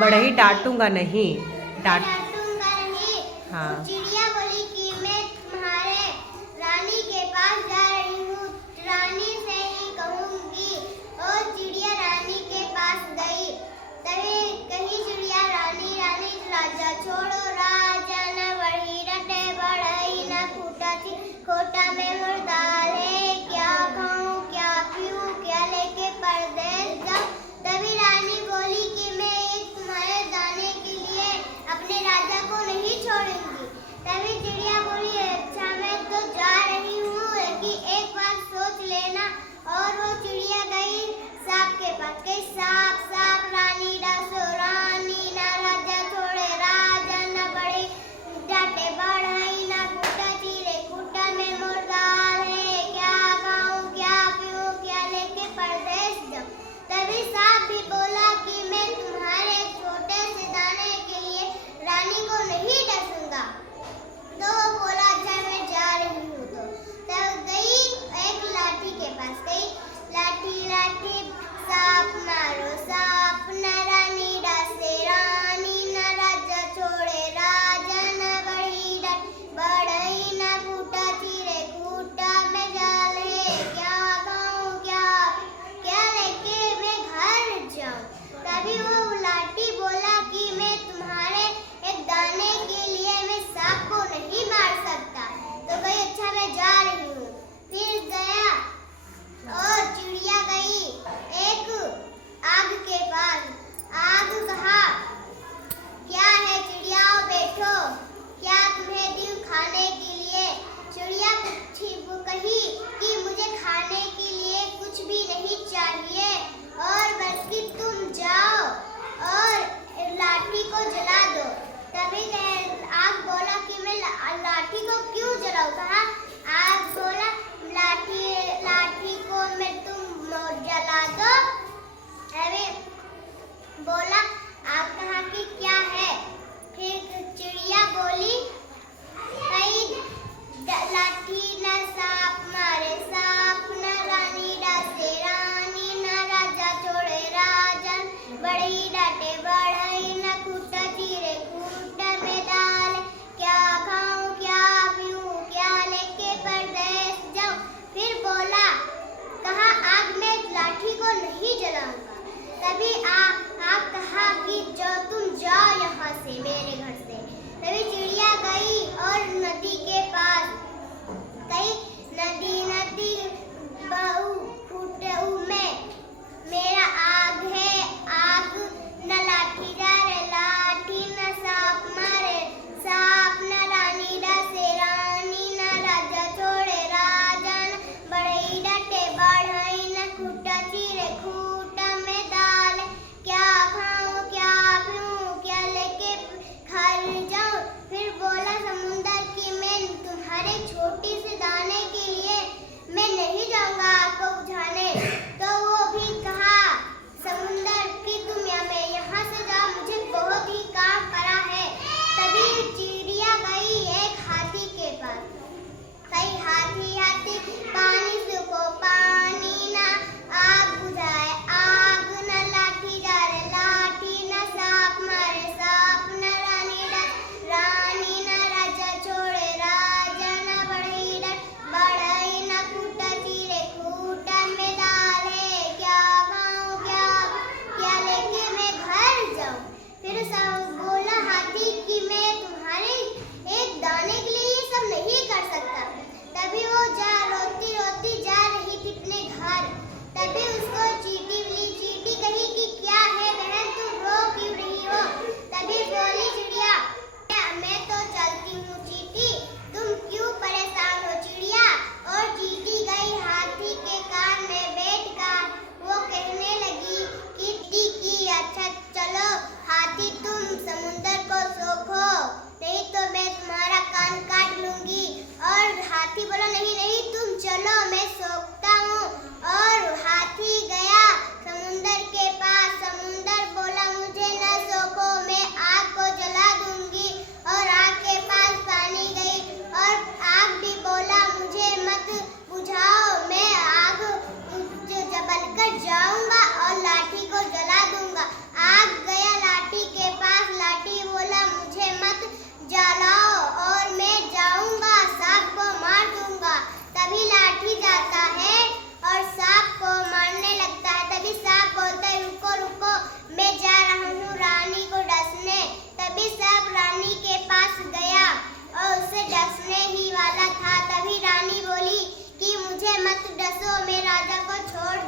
बढ़ई डांटूंगा नहीं। डांट डांटूंगा नहीं। हाँ। चिड़िया बोली कि मैं तुम्हारे रानी के पास जा रही हूँ, रानी से ही कहूँगी। और चिड़िया रानी के पास गई। तभी कही चिड़िया रानी रानी राजा छोड़ो, राजा न बढ़ी रटे बढ़ई न फूटा थी, खोटा में मुर्दाल है, क्या खाऊं क्या पीऊं क्या लेके परदेस जाऊं। तभी रानी बोली कि मैं एक तुम्हारे दाने के लिए अपने राजा को नहीं छोड़ूंगी।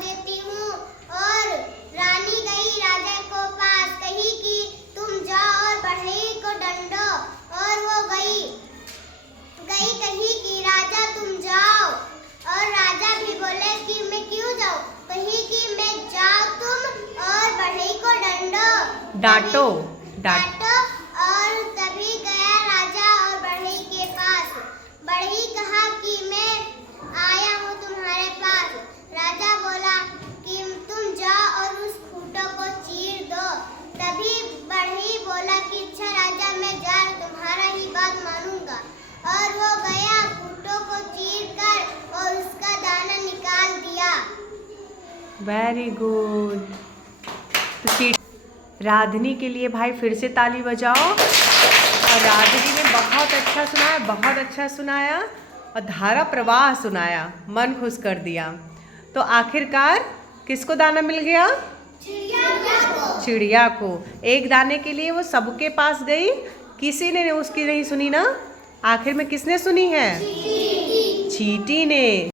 देती हूँ। और रानी गई राजा को पास, कही कि तुम जाओ और बढ़ई को डंडो। और वो गई कही कि राजा तुम जाओ। और राजा भी बोले कि मैं क्यों जाऊँ? कही कि मैं जाओ तुम और बढ़ई को डांटो। और तभी गया राजा और बढ़ई के पास। बढ़ई कहा कि मैं आया हूँ तुम्हारे पास। राजा बोला कि तुम जाओ और उस खूंटों को चीर दो। तभी बढ़ई बोला कि अच्छा राजा मैं जा तुम्हारा ही बात मानूंगा। और वो गया खूंटों को चीर कर और उसका दाना निकाल दिया। Very good. तो राधनी के लिए भाई फिर से ताली बजाओ। और राधनी ने बहुत अच्छा सुनाया, बहुत अच्छा सुनाया और धारा प्रवाह सुनाया, मन खुश कर दिया। तो आखिरकार किसको दाना मिल गया? चिड़िया को। एक दाने के लिए वो सबके पास गई, किसी ने उसकी नहीं सुनी ना। आखिर में किसने सुनी है? चींटी ने।